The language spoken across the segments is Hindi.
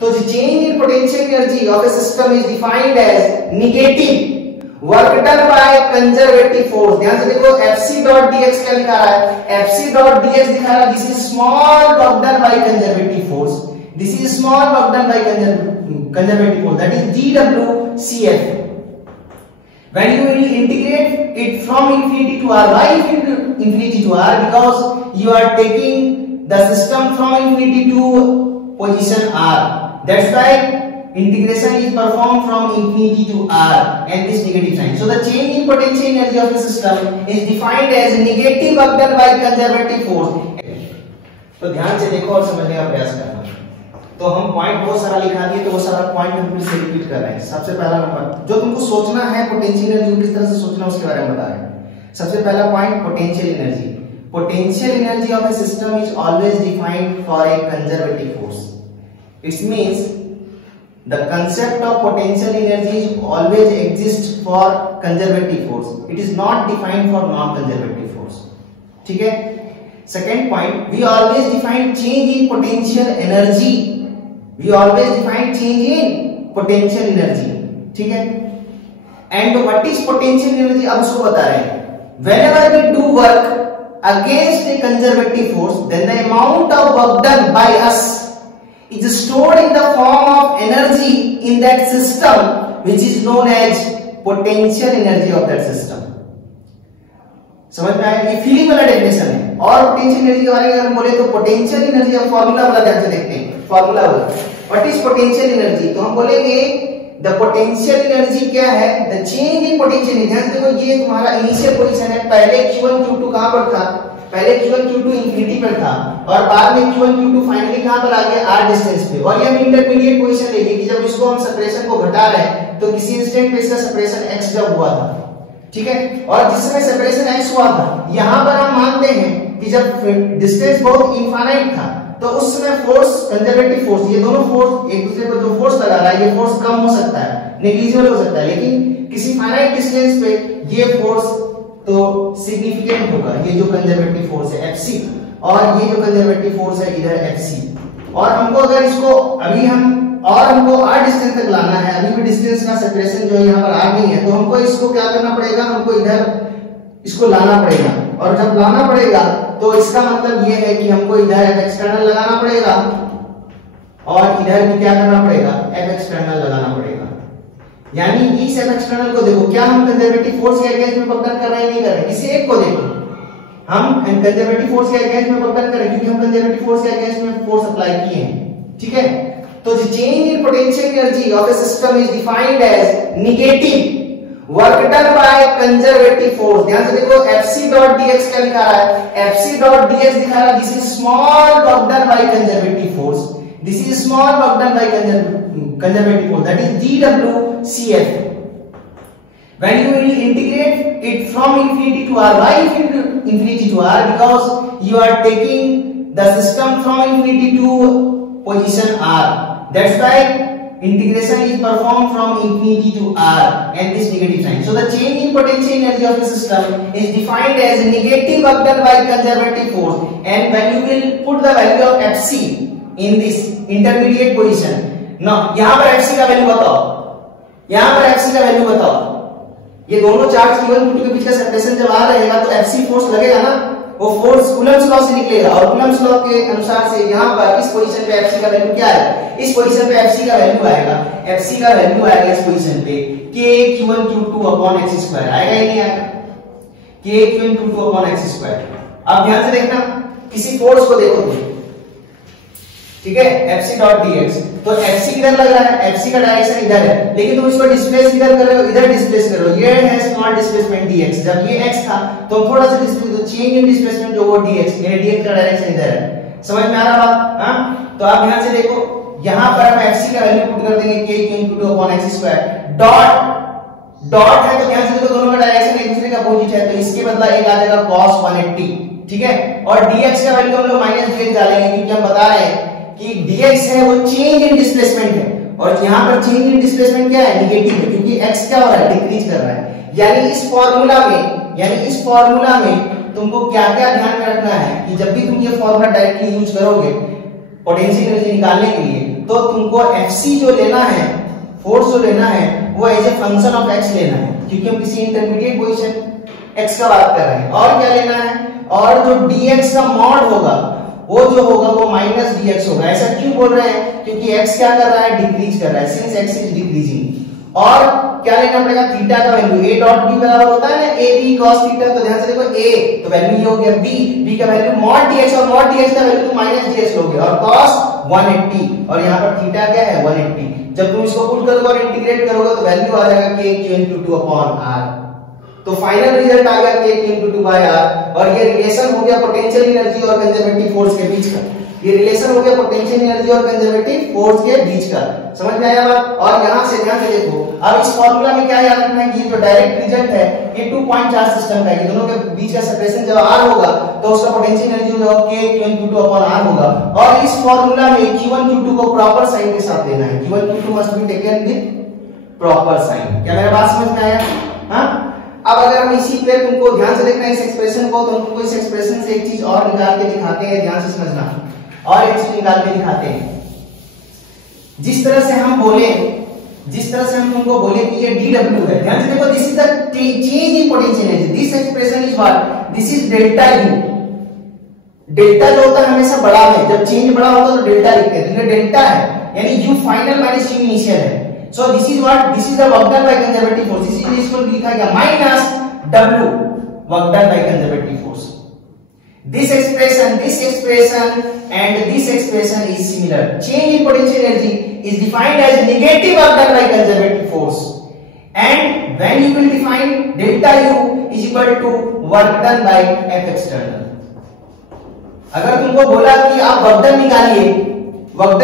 तो the change in potential energy of a system is defined as negative work done by conservative force. ध्यान से देखो Fc डॉट dx क्या लिखा रहा है, Fc डॉट dx दिखा रहा है this is small work done by conservative force, this is small work done by conservative force, that is dWcf। when you will integrate it from infinity to r, why infinity to r? Because you are taking the system from infinity to position r, that's why integration is performed from infinity to r and this negative sign. So the change in potential energy of the system is defined as negative work done by conservative force. तो ध्यान से देखो और समझने का प्रयास करना। तो हम पॉइंट बहुत सारा लिखा दिए, तो वो सारा पॉइंट हम फिर से रिपीट कर रहे हैं। सबसे पहला नंबर जो तुमको सोचना है पोटेंशियल एनर्जी किस तरह से सोचना उसके बारे में बता रहे हैं। सबसे पहला point potential energy. Potential energy of a system is always defined for a conservative force. It means the concept of potential energy is always exists for conservative force, it is not defined for non conservative force, ठीक है। second point, we always define change in potential energy, we always define change in potential energy, ठीक है। and what is potential energy अब उसको बता रहे हैं। whenever we do work against a conservative force, then the amount of work done by us is stored in the form of energy in that system which is known as potential energy of that system। समझ में आया? ये फीलिंग वाला डेफिनेशन है। और पोटेंशियल एनर्जी के बारे में अगर बोले तो पोटेंशियल एनर्जी का फॉर्मूला वाला ध्यान से देखते हैं। Formula what is potential energy, तो हम बोलेंगे द पोटेंशियल एनर्जी क्या है, the change in potential energy. ध्यान से देखो ये तुम्हारा इनिशियल पोजीशन है, पहले q1 q2 कहां पर था, पहले q1 q2 इंफिनिटी पर था और बाद में q1 q2 फाइनली कहां पर आ गया, r डिस्टेंस पे। और ये हम इंटरमीडिएट पोजीशन लेंगे कि जब इसको हम सेपरेशन को घटा रहे हैं तो किसी इंस्टेंट पे इसका सेपरेशन x जब हुआ था, ठीक है। और जिस समय सेपरेशन x हुआ था यहां पर हम मानते हैं कि जब डिस्टेंस बहुत इनफाइनाइट था तो उस समय फोर्स कंजर्वेटिव फोर्स, ये दोनों फोर्स एक दूसरे पर जो फोर्स लगा रहा है ये फोर्स कम हो सकता है, नेग्लिजिबल हो सकता है, लेकिन किसी फाइनाइट डिस्टेंस पे ये फोर्स तो सिग्निफिकेंट होगा। ये जो कंजर्वेटिव फोर्स है Fc और ये जो कंजर्वेटिव फोर्स है इधर Fc। और हमको अगर इसको अभी हमको r डिस्टेंस तक लाना है, अभी भी डिस्टेंस का सेपरेशन जो है यहाँ पर r नहीं है, तो हमको इसको क्या करना पड़ेगा, हमको इधर इसको लाना पड़ेगा। और जब लाना पड़ेगा तो इसका मतलब ये है कि हमको इधर f एक्सटर्नल लगाना पड़ेगा और इधर भी क्या करना पड़ेगा, f एक्सटर्नल लगाना पड़ेगा। यानी इस f एक्सटर्नल को देखो, क्या हम कंजर्वेटिव फोर्स के अगेंस्ट में वर्क कर रहे हैं, नहीं कर रहे, किसी एक को देखो। हम कंजर्वेटिव फोर्स के अगेंस्ट में वर्क कर रहे हैं क्योंकि हम कंजर्वेटिव फोर्स के अगेंस्ट में फोर्स अप्लाई किए हैं, ठीक है। तो the change in potential energy of a system is defined as negative work done by conservative force. ध्यान से देखो Fc डॉट dx क्या लिखा रहा है, Fc डॉट dx दिखा रहा है this is small work done by conservative force, this is small work done by conservative force, that is dWcf। when you will integrate it from infinity to r, why infinity to r? Because you are taking the system from infinity to position r, that's why integration is performed from infinity to r and this negative sign. So the change in potential energy of the system is defined as negative work done by conservative force, and when you will put the value of Fc in this intermediate position, now यहाँ पर Fc का वैल्यू बताओ, यहाँ पर Fc का वैल्यू बताओ। ये दोनों चार्ज q1 q2 के बीच का सेपरेशन जब आ रहेगा तो Fc फोर्स लगेगा ना, वो फोर्स कूलम्ब्स लॉ से निकलेगा और कूलम्ब्स लॉ के अनुसार से यहाँ पर इस पोजीशन पे Fc का वैल्यू क्या है, इस पोजीशन पे Fc का वैल्यू आएगा, Fc का वैल्यू आएगा इस पोजीशन पे k q1 q2 upon x square, आएगा ही नहीं आएगा, k q1 q2 upon x square. अब ध्यान से देखना, किसी फोर्स को देखो तुम, ठीक है, Fc डॉट dx, तो Fc किधर लग रहा है, Fc का डायरेक्शन इधर है, लेकिन तुम इसको डिस्प्लेस किधर कर रहे हो, इधर डिस्प्लेस कर रहे हो। ये है स्मॉल डिस्प्लेसमेंट dx, जब ये x था तो थोड़ा सा डिस्प्लेस, तो चेंज इन डिस्प्लेसमेंट जो वो dx, ये dx का डायरेक्शन इधर है। समझ में आ रहा बात? हां, तो आप ध्यान से देखो, यहां पर हम Fc का वैल्यू पुट कर देंगे k q2 upon x square, dot है तो ध्यान से देखो दोनों का डायरेक्शन एक दूसरे का अपोजिट है, तो इसके बदला एक आ जाएगा cos 180, ठीक है। और dx का वैल्यू हम लोग माइनस dx डालेंगे क्योंकि हम बता रहे हैं कि dx है वो चेंज इन डिस्प्लेसमेंट है और यहाँ पर चेंज इन डिस्प्लेसमेंट क्या है, नेगेटिव है, क्योंकि x क्या हो रहा है, डिक्रीज कर रहा है। यानी इस फॉर्मूला में तुमको क्या क्या ध्यान में रखना है कि जब भी तुम ये फॉर्मूला डायरेक्टली यूज करोगे पोटेंशियल एनर्जी निकालने के लिए तो तुमको एफसी जो लेना है, फोर्स जो लेना है वो as a function of x लेना है, क्योंकि हम किसी इंटरमीडिएट पोजीशन एक्स का बात कर रहे हैं। और क्या लेना है, और जो dx का मॉड होगा वो जो होगा वो माइनस dx होगा। ऐसा क्यों बोल रहे हैं, क्योंकि x क्या कर रहा है, डिक्रीज कर रहा है, सिंस x इज डिक्रीजिंग। और क्या लेना पड़ेगा, थीटा का वैल्यू a डॉट b बराबर होता है ना a b cos थीटा, तो ध्यान से देखो a तो वैल्यू ये हो गया b का वैल्यू मॉड dx, और मॉड dx का वैल्यू तो माइनस dx लोगे, और cos 180, और यहाँ पर थीटा क्या है 180। जब तुम इसको पुट करोगे और इंटीग्रेट करोगे तो वैल्यू आ जाएगा k q into 2 upon r। तो फाइनल रिजल्ट आ गया k q into 2 by r। और ये रिलेशन हो गया पोटेंशियल एनर्जी और कंजर्वेटिव फोर्स के बीच का, ये रिलेशन हो गया पोटेंशियल एनर्जी और कंजर्वेटिव फोर्स के बीच का। समझ में आया बात। और यहां से ध्यान से देखो, अब इस फार्मूला में क्या याद रखना है कि जो डायरेक्ट रिजल्ट है ये 2 पॉइंट चार्ज सिस्टम का है, दोनों के बीच का सेपरेशन जब r होगा तो उसका पोटेंशियल एनर्जी जो k q into 2 upon r होगा। और इस फार्मूला में q1 q2 को प्रॉपर साइन के साथ लेना है, q1 q2 must be taken with proper sign. क्या मेरा बात समझ में आया? हां, अब अगर हम इसी पे तुमको ध्यान से देखना है इस एक्सप्रेशन को, तो तुमको इस एक्सप्रेशन से एक चीज और निकाल के दिखाते हैं, ध्यान से समझना, और एक चीज निकाल के दिखाते हैं। जिस तरह से हम बोले, जिस तरह से हम तुमको बोले कि ये dw है, ध्यान से देखो, this is the change in potential energy, this expression is what, this is delta u। Delta जो होता है हमेशा बड़ा है, जब चेंज बड़ा होता है तो डेल्टा लिखते हैं, तो ये डेल्टा है, यानी u final minus u initial है। So this is what, this is the work done by conservative force, this is इसको लिखा गया minus w work done by conservative force। this expression and this expression is similar, change in potential energy is defined as negative work done by conservative force, and when you will define delta u is equal to work done by F external। अगर तुमको बोला कि आप वर्क डन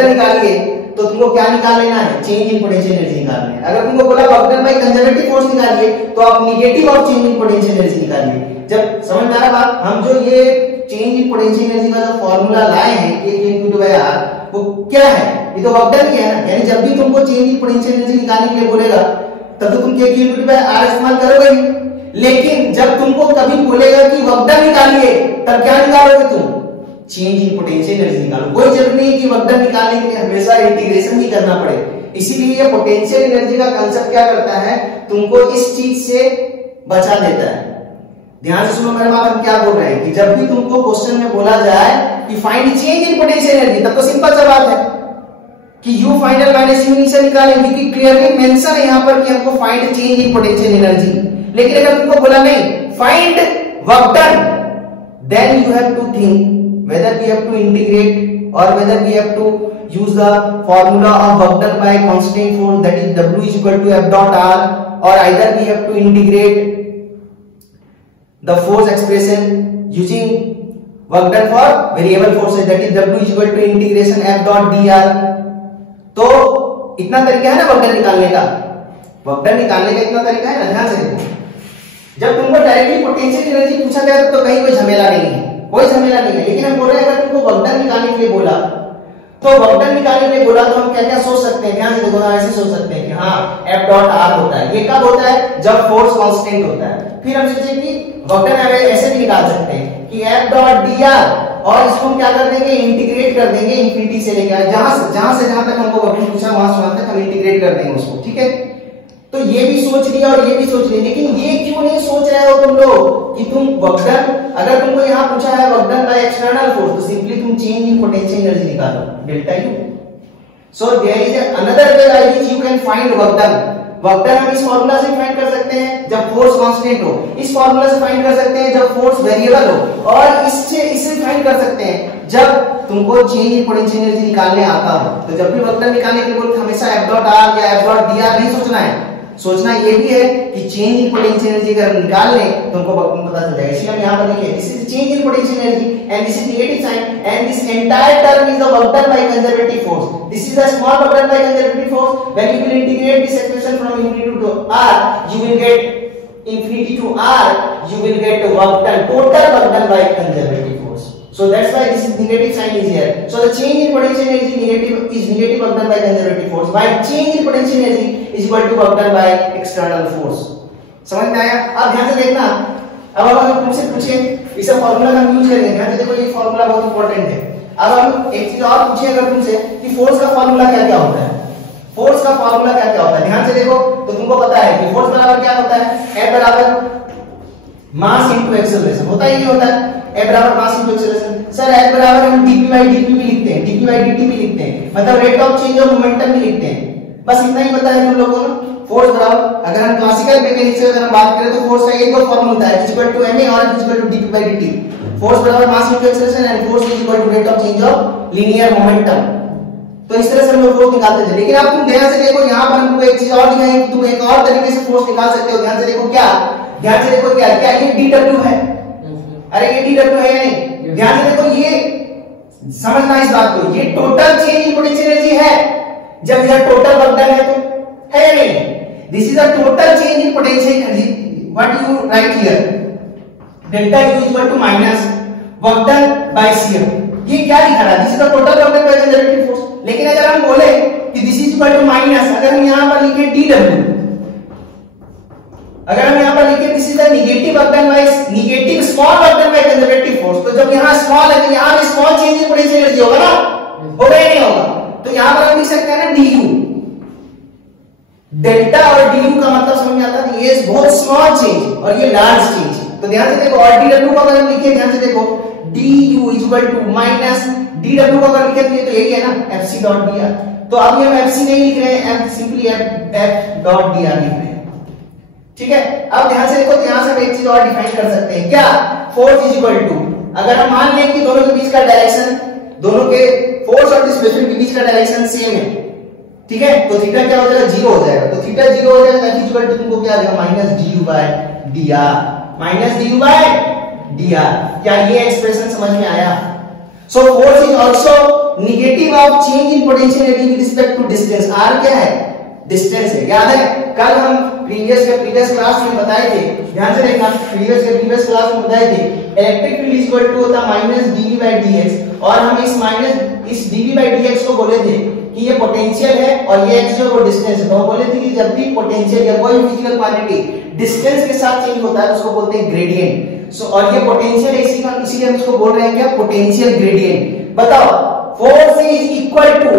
निकालिए तो तुमको क्या निकाल लेना है, चेंज इन पोटेंशियल एनर्जी निकालना है। अगर तुमको बोला work done by conservative force निकालिए तो आप negative of change in potential energy निकालिए। जब समझ में आ रहा बात, हम जो ये चेंज इन पोटेंशियल एनर्जी का जो फार्मूला लाए हैं k q into 2 by r, वो क्या है, ये तो वर्क डन ही है ना, यानी जब भी तुमको चेंज इन पोटेंशियल एनर्जी निकालने के लिए बोलेगा तब तो तुम k q into 2 by r इस्तेमाल करोगे ही। लेकिन जब तुमको कभी बोलेगा कि वर्क डन निकालिए तब क्या निकालोगे तुम, चेंज इन पोटेंशियल एनर्जी निकालो। कोई जरूरत नहीं है कि वर्क डन निकालने के लिए हमेशा इंटीग्रेशन ही करना पड़े। इसीलिए ये पोटेंशियल एनर्जी का कांसेप्ट क्या करता है, तुमको इस चीज से बचा देता है। ध्यान से सुनो मेरे बात, हम क्या बोल रहे हैं कि जब भी तुमको क्वेश्चन में बोला जाए कि find change in potential energy, तब तो सिंपल सा बात है कि u final minus u initial निकालेंगे, क्योंकि क्लियरली मेंशन है यहां पर कि हमको find change in potential energy. लेकिन अगर तुमको बोला नहीं find work done, then you have to think whether we have to integrate or whether we have to use the formula of work done by constant force, that is W is equal to F dot R, or either we have to integrate the force expression using work done for variable forces, that is W is equal to integration F dot dr। तो इतना तरीका है ना वर्क डन निकालने का, वर्क डन निकालने का इतना तरीका है ना। ध्यान से देखो, जब तुमको डायरेक्टली पोटेंशियल एनर्जी पूछा गया तो कहीं कोई झमेला नहीं है, कोई झमेला नहीं है। लेकिन हम बोल रहे हैं अगर तुमको वर्क डन निकालने के लिए बोला, तो वर्क डन निकालने के लिए बोला तो हम क्या क्या सोच सकते हैं, ध्यान से देखो, ऐसे सोच सकते हैं कि हाँ F डॉट R होता है, ये कब होता है, जब फोर्स कांस्टेंट होता है। फिर हम सोचे कि वर्क डन ऐसे भी निकाल सकते हैं कि F डॉट dr, और इसको हम क्या कर देंगे, इंटीग्रेट कर देंगे इंफिनिटी से लेकर जहां तक हमको वर्क डन पूछा वहां तक हम इंटीग्रेट कर देंगे उसको, ठीक है। तो ये भी सोच लिया और ये भी सोच लिया, लेकिन ये क्यों नहीं सोच रहे हो तुम लोग कि तुम वर्क डन, अगर तुमको यहाँ पूछा है work done by external force, तो सिंपली तुम चेंज इन पोटेंशियल एनर्जी निकालो, delta u। So there is another way by which you can find work done. Work done हम इस फार्मूला से फाइंड कर सकते हैं जब फोर्स कांस्टेंट हो, इस फार्मूला से फाइंड कर सकते हैं जब फोर्स वेरिएबल हो, और इससे फाइंड कर सकते हैं जब तुमको चेंज इन पोटेंशियल एनर्जी निकालने आता हो। तो जब भी वर्क डन निकालने के लिए बोलो हमेशा F डॉट R या F डॉट dr नहीं सोचना है, सोचना ये भी है कि चेंज इन पोटेंशियल एनर्जी अगर निकाल ले तो हमको पता चल जाएगा। इसलिए हम यहां पर लिखे this is change in potential energy and this is negative sign, and this entire term is the work done by conservative force, this is the small work done by conservative force. When you will integrate this expression from infinity to r, you will get infinity to r, you will get work done, total work done by conservative force। So that's why this is negative sign is here। So the change in potential energy negative work done by conservative force, while change in potential energy is equal to work done by external force। समझ में आया? अब ध्यान से देखना, अब अगर तुमसे पूछे इस फार्मूला का हम यूज करेंगे, ध्यान से देखो ये फार्मूला बहुत इंपॉर्टेंट है। अब हम एक चीज और पूछे अगर तुमसे कि फोर्स का फॉर्मूला क्या क्या होता है, फोर्स का फॉर्मूला क्या क्या होता है, ध्यान से देखो तो तुमको पता है कि फोर्स बराबर क्या होता है, F बराबर मास इनटू एक्सेलरेशन, होता ही होता है F बराबर mass into acceleration. Sir F बराबर हम dp बाई dt भी लिखते हैं, dp बाई dt भी लिखते हैं, मतलब rate of change of momentum भी लिखते हैं। बस इतना ही पता है तुम लोगों को। फोर्स बराबर अगर हम क्लासिकल मैकेनिक्स से अगर हम बात करें तो फोर्स का एक दो फॉर्मूला होता है, F इक्वल टू ma और F equal to dp by dt। Force बराबर mass into acceleration and force is equal to rate of change of linear momentum. तो इस तरह से हम लोग फोर्स निकालते थे। लेकिन अब तुम ध्यान से देखो यहाँ पर हमको एक चीज और दिखाई कि तुम एक और तरीके से फोर्स निकाल सकते हो। ध्यान से देखो क्या, ध्यान से देखो क्या क्या ये dw है, अरे ये dw है या नहीं, ध्यान से देखो ये समझना इस बात को, ये total change in potential energy है जब यह टोटल वर्क डन है तो, है या नहीं, this is a total change in potential energy. What you write here, delta U equal to minus work done by shear, ये क्या लिखा रहा है, this is the total work done by conservative force. लेकिन अगर हम बोले कि this is equal to minus, अगर हम यहां पर लिखे dw, अगर हम यहां पर लिखे this is the negative work done by negative small work done by conservative force, तो जब यहां स्मॉल है तो यहां भी small change in potential energy होगा ना, होगा या नहीं होगा, तो यहां पर हम लिख सकते हैं ना du, डेल्टा और du का मतलब समझ में आता है, ये बहुत स्मॉल चेंज और ये लार्ज चेंज। तो ध्यान से देखो और dw को अगर हम लिखे, ध्यान से देखो du is equal to minus dw को अगर लिखे तो यही है ना fc डॉट dr। तो अभी हम fc नहीं लिख रहे हैं, हम सिंपली f डॉट dr लिख रहे हैं, ठीक है। अब ध्यान से देखो तो यहां से हम एक चीज और डिफाइन कर सकते हैं, क्या, फोर्स इज इक्वल टू, अगर हम मान लें कि दोनों के बीच का डायरेक्शन, दोनों के फोर्स और डिस्प्लेसमेंट के बीच का डायरेक्शन सेम है, ठीक है, तो थीटा क्या हो जाएगा, 0 हो जाएगा। तो थीटा 0 हो जाएगा, F इक्वल टू तुमको क्या आ जाएगा, minus du by dr, minus du by dr। क्या ये एक्सप्रेशन समझ में आया? So force is also negative of change in potential energy with respect to distance. r क्या है, डिस्टेंस है। याद है कल हम प्रीवियस क्लास में बताए थे, ध्यान से देखना, प्रीवियस क्लास में बताए थे electric field is equal to होता माइनस dv बाय dx, और हम इस dv बाय dx को बोले थे कि ये पोटेंशियल है और ये x जो वो डिस्टेंस है। तो हम बोले थे कि जब भी पोटेंशियल या कोई फिजिकल क्वांटिटी डिस्टेंस के साथ चेंज होता है तो उसको बोलते हैं ग्रेडियंट। सो और ये पोटेंशियल इसीलिए हम इसको बोल रहे हैं क्या, पोटेंशियल ग्रेडियंट। बताओ, force is equal to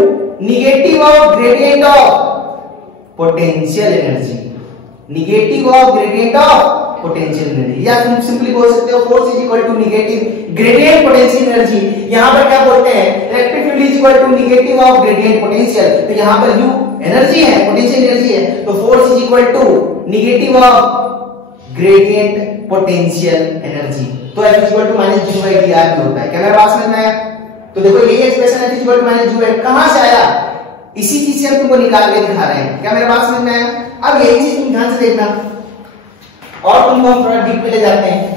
negative of gradient of potential energy, negative of gradient of potential energy, या तुम सिंपली बोल सकते हो force is equal to negative gradient potential energy. यहां पर क्या बोलते हैं, electric field is equal to negative of gradient potential, तो यहां पर u एनर्जी है, पोटेंशियल एनर्जी है, तो force is equal to negative of gradient potential energy. तो F is equal to minus du by dr भी होता है। क्या मेरा बात समझ में आया? तो देखो यही expression F is equal to minus du है, कहां से आया, इसी चीज से हम तुमको निकाल के दिखा रहे हैं। क्या मेरा बात समझ में आया? अब यही चीज तुम ध्यान से देखना और तुमको हम थोड़ा डीप में ले जाते हैं।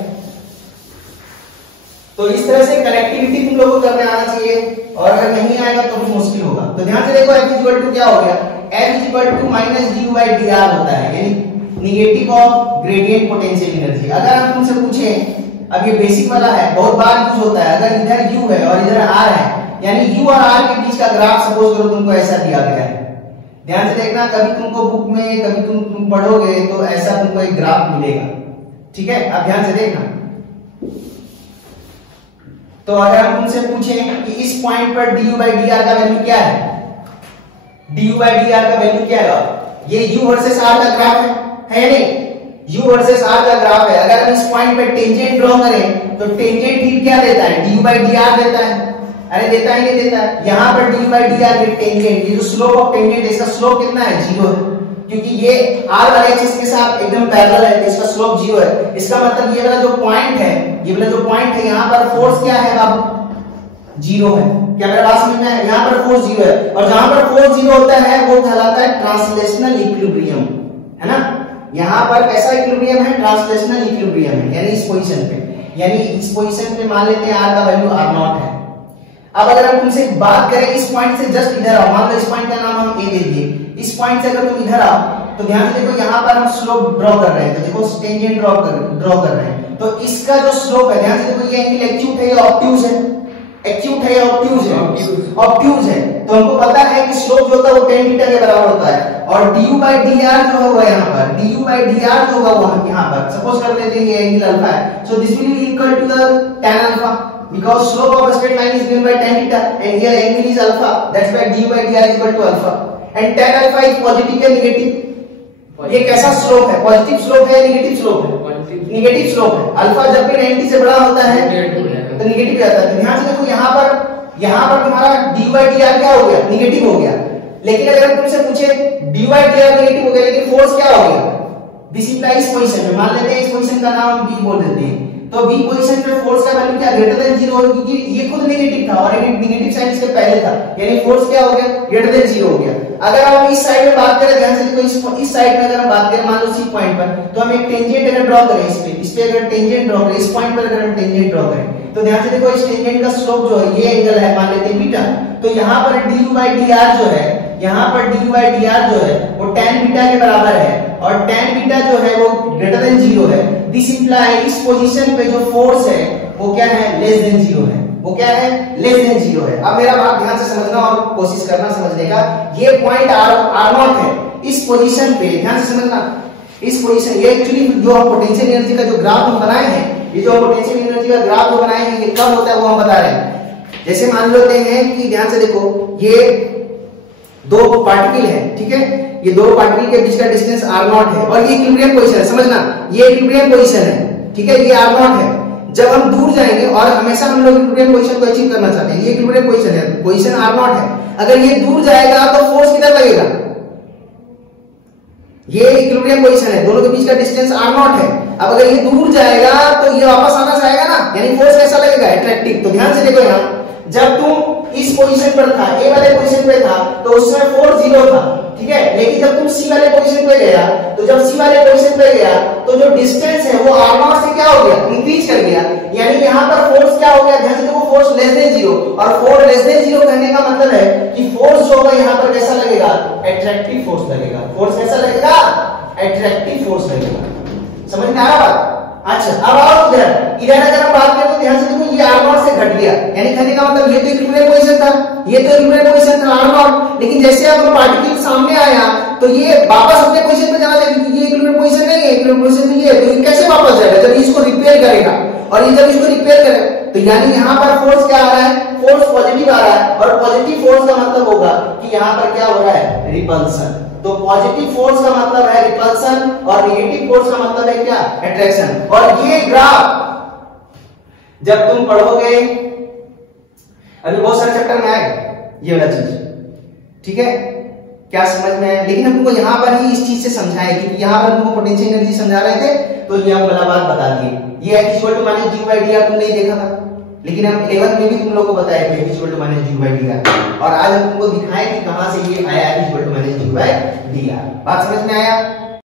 तो इस तरह से कनेक्टिविटी तुम लोगों को करने आना चाहिए, और अगर नहीं आएगा तो भी मुश्किल होगा। तो ध्यान से देखो F इज इक्वल टू क्या हो गया, F is equal to minus du by dr होता है, यानी negative of gradient potential energy. अगर हम तुमसे पूछें, अब ये बेसिक वाला है, बहुत बार यूज होता है, अगर इधर u है और इधर r है, यानी u और r के बीच का ग्राफ सपोज करो तुमको ऐसा दिया गया है। ध्यान से देखना, कभी तुमको बुक में कभी तुम पढ़ोगे तो ऐसा तुमको एक ग्राफ मिलेगा, ठीक है, अब ध्यान से देखना। तो अगर हम तुमसे पूछें कि इस पॉइंट पर du बाय dr का वैल्यू क्या है, du बाय dr का वैल्यू क्या है, ये u वर्सेस r का ग्राफ है या नहीं, u वर्सेस r का ग्राफ है। अगर हम इस पॉइंट पे टेंजेंट ड्रॉ करें तो टेंजेंट ही क्या देता है, du बाय dr देता है, अरे देता ही नहीं देता है। यहां पर du बाय dr ये टेंजेंट, ये जो स्लोप ऑफ टेंजेंट है, इसका स्लोप कितना है, 0 है, क्योंकि ये r वाले एक्सिस के साथ एकदम पैरेलल है, इसका स्लोप 0 है। इसका मतलब ये वाला जो पॉइंट है, ये वाला जो पॉइंट है, यहां पर फोर्स क्या है बाबू, 0 है। क्या मेरा बात समझ में आया? यहां पर फोर्स 0 है, और जहां पर फोर्स 0 होता है वो कहलाता है ट्रांसलेशनल इक्विलिब्रियम, है ना। यहां पर कैसा इक्विलिब्रियम है, ट्रांसलेशनल इक्विलिब्रियम है, यानी इस पोजीशन पे, यानी इस पोजीशन पे मान लेते हैं r का वैल्यू r0 है। अब अगर हम तुमसे बात करें इस पॉइंट से जस्ट इधर आओ, मान लो इस पॉइंट का नाम हम a दे दिए, इस पॉइंट से अगर तुम इधर आओ तो ध्यान से देखो, यहाँ पर हम स्लोप ड्रॉ कर रहे हैं, तो देखो टेंजेंट ड्रॉ कर रहे हैं, तो इसका जो स्लोप है, ध्यान से देखो, ये एंगल एक्यूट है या ऑब्ट्यूज है, एक्यूट है या ऑब्ट्यूज है, ऑब्ट्यूज है। तो हमको पता है कि स्लोप जो होता है वो tan थीटा के बराबर होता है, और du बाय dr जो होगा यहाँ पर, du बाय dr जो होगा वो यहाँ पर सपोज कर लेते हैं ये एंगल अल्फा है, so this will be equal to the tan alpha, because slope of a straight line is given by tan theta and here angle is alpha, that's why du by dr is equal to alpha and tan alpha is positive या नेगेटिव? ये कैसा स्लोप है, पॉजिटिव स्लोप है नेगेटिव स्लोप है? नेगेटिव स्लोप है। अल्फा जब भी 90 से बड़ा होता है तो नेगेटिव रहता है। ध्यान से देखो यहाँ पर तुम्हारा dy dr क्या हो गया, नेगेटिव हो गया। लेकिन अगर हम तुमसे पूछे dy dr नेगेटिव हो गया लेकिन फोर्स क्या हो गया, दिस इंप्लाइज पोजीशन में, मान लेते हैं इस पोजीशन का नाम b बोल देते हैं, तो b पोजीशन पे फोर्स का वैल्यू क्या ग्रेटर देन 0 होगा क्योंकि ये खुद नेगेटिव था और नेगेटिव साइन इसके पहले था, यानी फोर्स क्या हो गया, ग्रेटर देन 0 हो गया। अगर हम इस साइड में बात करें, ध्यान से देखो इस साइड में अगर हम बात करें मान लो सी पॉइंट पर, तो हम एक टेंजेंट अगर ड्रॉ करें इस पे अगर टेंजेंट ड्रॉ करें, इस पॉइंट पर अगर हम टेंजेंट ड्रॉ करें तो ध्यान से देखो इस टेंजेंट का स्लोप जो है ये एंगल है, मान लेते हैं बीटा, तो यहाँ पर du by dr जो है, यहाँ पर du by dr जो है वो tan बीटा के बराबर है और tan बीटा जो है वो ग्रेटर देन 0 है। दिस इंप्लाई इस पोजीशन पे जो फोर्स है वो क्या है, लेस देन 0 है, वो क्या है, लेस देन 0 है। अब मेरा बात ध्यान से समझना और कोशिश करना समझने का, ये पॉइंट r0 है, इस पोजीशन पे ध्यान से समझना, इस पोजीशन ये एक्चुअली जो हम पोटेंशियल एनर्जी का जो ग्राफ हम बनाए हैं, ये जो पोटेंशियल एनर्जी का ग्राफ जो बनाए हैं ये कब होता है वो हम बता रहे हैं। जैसे मान लेते हैं कि ध्यान से देखो ये दो पार्टिकल है, ठीक है, ये दो पार्टिकल के बीच का डिस्टेंस r0 है और ये इक्विलिब्रियम पोजीशन है, समझना ये इक्विलिब्रियम पोजीशन है, ठीक है, ये r0 है। जब हम दूर जाएंगे और हमेशा हम लोग इक्विलिब्रियम पोजीशन को अचीव करना चाहते हैं, ये इक्विलिब्रियम पोजीशन है, पोजीशन r0 है, अगर ये दूर जाएगा तो फोर्स कितना लगेगा, ये इक्विलिब्रियम पोजीशन है, दोनों के बीच का डिस्टेंस r0 है। अब अगर ये दूर जाएगा तो ये वापस आना चाहेगा ना, यानी फोर्स कैसा लगेगा, अट्रैक्टिव। तो ध्यान से देखो यहाँ जब तुम इस पोजीशन पर था, ए वाले पोजीशन पे था तो उसमें फोर्स 0 था, ठीक है, लेकिन जब तुम सी वाले पोजीशन पे गया तो जब सी वाले पोजीशन पे गया तो जो डिस्टेंस है वो r0 से क्या हो गया, इंक्रीज कर गया, यानी यहाँ पर फोर्स क्या हो गया, ध्यान से देखो फोर्स लेस देन 0 और फोर्स लेस देन 0 कहने का मतलब है कि फोर्स जो होगा यहाँ पर कैसा लगेगा, अट्रैक्टिव फोर्स लगेगा। फोर्स कैसा लगेगा, अट्रैक्टिव फोर्स लगेगा। समझ में आ रहा बात? अच्छा अब आओ इधर अगर हम बात करें तो ध्यान से देखो ये r0 से घट गया, यानी कहने का मतलब ये तो इक्विलिब्रियम पोजीशन था, ये तो इक्विलिब्रियम पोजीशन था r0, लेकिन जैसे अब पार्टिकल सामने आया तो ये वापस अपने पोजीशन पे जाना चाहिए क्योंकि ये इक्विलिब्रियम पोजीशन नहीं है, इक्विलिब्रियम पोजीशन नहीं है, तो ये कैसे वापस जाएगा, जब इसको रिपेयर करेगा और ये जब इसको रिपेयर करे तो यानी यहाँ पर फोर्स क्या आ रहा है, फोर्स पॉजिटिव आ रहा है और पॉजिटिव फोर्स का मतलब होगा कि यहाँ पर क्या हो रहा है, रिपल्सन। तो पॉजिटिव फोर्स का मतलब है रिपल्सन और नेगेटिव फोर्स का मतलब है क्या, अट्रैक्शन। और ये ग्राफ जब तुम पढ़ोगे, अभी बहुत सारे चैप्टर में आएगा ये वाला चीज, ठीक है, क्या समझ में है, लेकिन हम तुमको यहाँ पर ही इस चीज से समझाए क्योंकि यहाँ पर तुमको पोटेंशियल एनर्जी समझा रहे थे तो ये हम वाला बात बता दिए। ये x equal to minus dy by dr तुम नहीं देखा था, लेकिन हम 11th में भी तुम लोग को बताया कि x equal to minus dy by dr और आज हम तुमको दिखाएं कि कहां से ये आया x equal to minus dy by dr। बात समझ में आया?